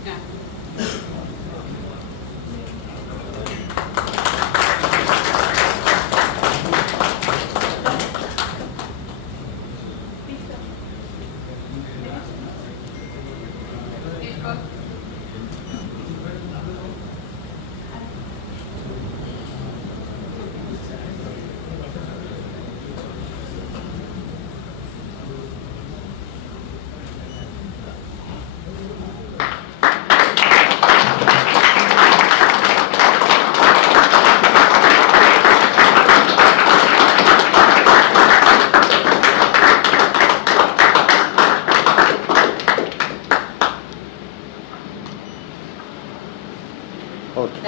Okay. Okay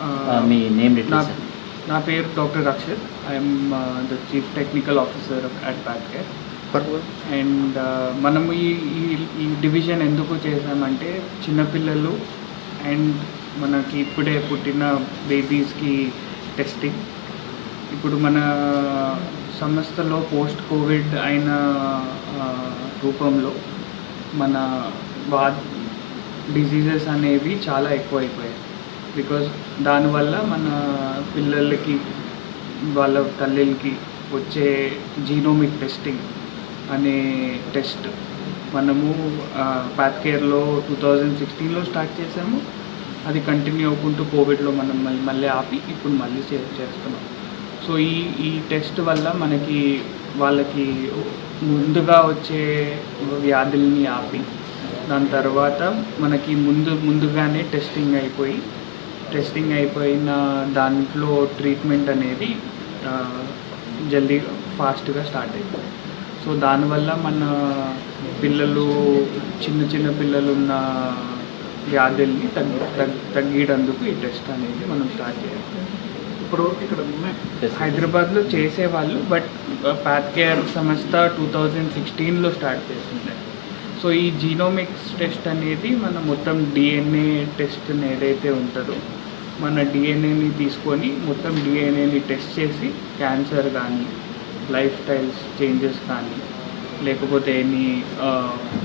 ఆ, మీ name నా details నా పేరు doctor Akshar I'm the chief technical officer at back care and uh, మనము ఈ ఈ డివిజన్ ఎందుకు చేసామంటే చిన్నపిల్లలు అండ్ మనకి ఇప్పుడే పుట్టిన బేబీస్కి టెస్టింగ్ ఇప్పుడు మన సంస్థలో పోస్ట్ కోవిడ్ అయిన రూపంలో మన వా డిసీజెస్ అనేవి చాలా ఎక్కువైపోయాయి. బికాజ్ దానివల్ల మన పిల్లలకి వాళ్ళ తల్లికి వచ్చే జీనోమిక్ టెస్టింగ్ అనే టెస్ట్ మనము పాత్ కేర్లో టూ థౌజండ్ సిక్స్టీన్లో స్టార్ట్ చేసాము అది కంటిన్యూ అవ్వకుంటూ కోవిడ్లో మనం మళ్ళీ మళ్ళీ ఆపి ఇప్పుడు మళ్ళీ సేవ్ చేస్తున్నాం. సో ఈ ఈ టెస్ట్ వల్ల మనకి వాళ్ళకి ముందుగా వచ్చే వ్యాధుల్ని ఆపి దాని తర్వాత మనకి ముందు ముందుగానే టెస్టింగ్ అయిపోయి టెస్టింగ్ అయిపోయిన దాంట్లో ట్రీట్మెంట్ అనేది జల్దీ ఫాస్ట్గా స్టార్ట్ అయిపోయింది. సో దానివల్ల మన పిల్లలు చిన్న చిన్న పిల్లలు ఉన్న వ్యాధుల్ని తగ్గి తగ్గి తగ్గినందుకు ఈ టెస్ట్ అనేది మనం స్టార్ట్ చేయాలి. ఇప్పుడు ఇక్కడ హైదరాబాద్లో చేసేవాళ్ళు బట్ ప్యాత్ కేర్ సంస్థ టూ థౌజండ్ సిక్స్టీన్లో స్టార్ట్ చేసింది. సో ఈ జీనోమిక్స్ టెస్ట్ అనేది మన మొత్తం డిఎన్ఏ టెస్ట్ ఏదైతే ఉంటుందో మన డిఎన్ఏని తీసుకొని మొత్తం డిఎన్ఏని టెస్ట్ చేసి క్యాన్సర్ కానీ లైఫ్ స్టైల్స్ చేంజెస్ కానీ లేకపోతే ఎనీ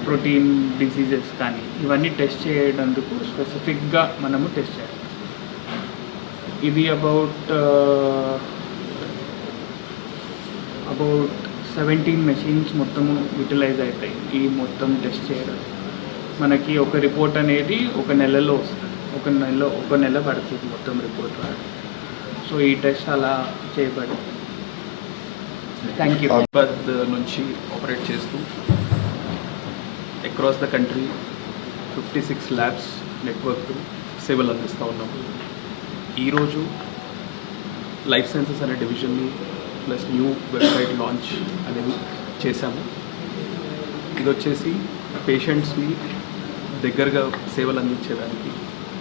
ప్రోటీన్ డిసీజెస్ కానీ ఇవన్నీ టెస్ట్ చేయడానికి స్పెసిఫిక్గా మనము టెస్ట్ చేయాలి. ఇది అబౌట్ అబౌట్ సెవెంటీన్ మెషిన్స్ మొత్తము యూటిలైజ్ అవుతాయి ఈ మొత్తం టెస్ట్ చేయడం. మనకి ఒక రిపోర్ట్ అనేది ఒక నెలలో వస్తుంది. ఒక నెల ఒక నెల పడుతుంది మొత్తం రిపోర్ట్ సో ఈ టెస్ట్ అలా చేయబడింది. థ్యాంక్ యూ హైదరాబాద్ నుంచి ఆపరేట్ చేస్తూ across the country fifty six labs network సేవలు అందిస్తూ ఉన్నాము ఈరోజు లైఫ్ సైన్సెస్ అనే డివిజన్ని ప్లస్ న్యూ వెబ్సైట్ లాంచ్ అనేది చేశాము. ఇది వచ్చేసి పేషెంట్స్ని దగ్గరగా సేవలు అందించేదానికి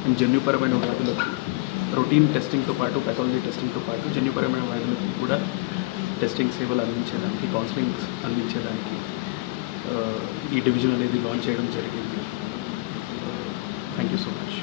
అండ్ జన్యుపరమైన వ్యాధులకు రొటీన్ టెస్టింగ్తో పాటు పెథాలజీ టెస్టింగ్తో పాటు జన్యుపరమైన వ్యాధులకు కూడా టెస్టింగ్ సేవలు అందించేదానికి కౌన్సిలింగ్ అందించేదానికి ఆ, ఈ డివిజన్ అనేది లాంచ్ చేయడం జరిగింది. Thank you so much